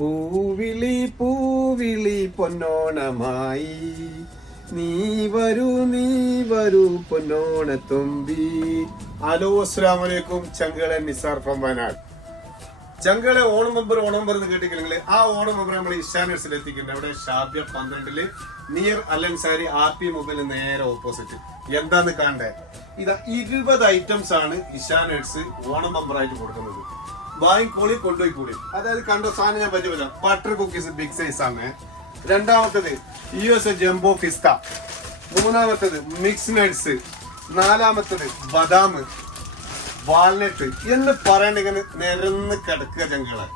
പൂവിളി പൂവിളി പൊന്നോണമായി നീ വരൂ പൊന്നോണത്തുമ്പി. ഹലോ അസ്സലാമു അലൈക്കും. ചങ്കളെ നിസാർ ഫ്രം വയനാട്. ചങ്കളെ ഓണം മെമ്പർ എന്ന് കേട്ടിട്ടില്ലെങ്കിൽ ആ ഓണം മെമ്പർ നമ്മൾ ഇഷാനേഴ്സിൽ എത്തിക്കുന്നുണ്ട്. അവിടെ ഷാബ്യ 12 നിയർ അലൻസാരി RP മൊബൈൽ നേരെ ഓപ്പോസിറ്റ്. എന്താന്ന് കാണണ്ടേ? ഇതാ 20 ഐറ്റംസ് ആണ് ഇഷാനേഴ്സ് ഓണം മെമ്പറായിട്ട് കൊടുക്കുന്നത്. വാങ്ങിക്കോളി കൊണ്ടുപോയിക്കോളി. അതായത് കണ്ട സാധനം ഞാൻ പറ്റുമല്ല. ബട്ടർ കുക്കീസ് ബിഗ് സൈസ് ആണ്. രണ്ടാമത്തത് US ജംബോ പിസ്ത. മൂന്നാമത്തത് മിക്സ് നട്ട്സ്. നാലാമത്തത് ബദാം, വാൾനട്ട് എന്ന് പറയണ്ട. ഇങ്ങനെ നിരന്ന് കിടക്കുക ചങ്കളെ.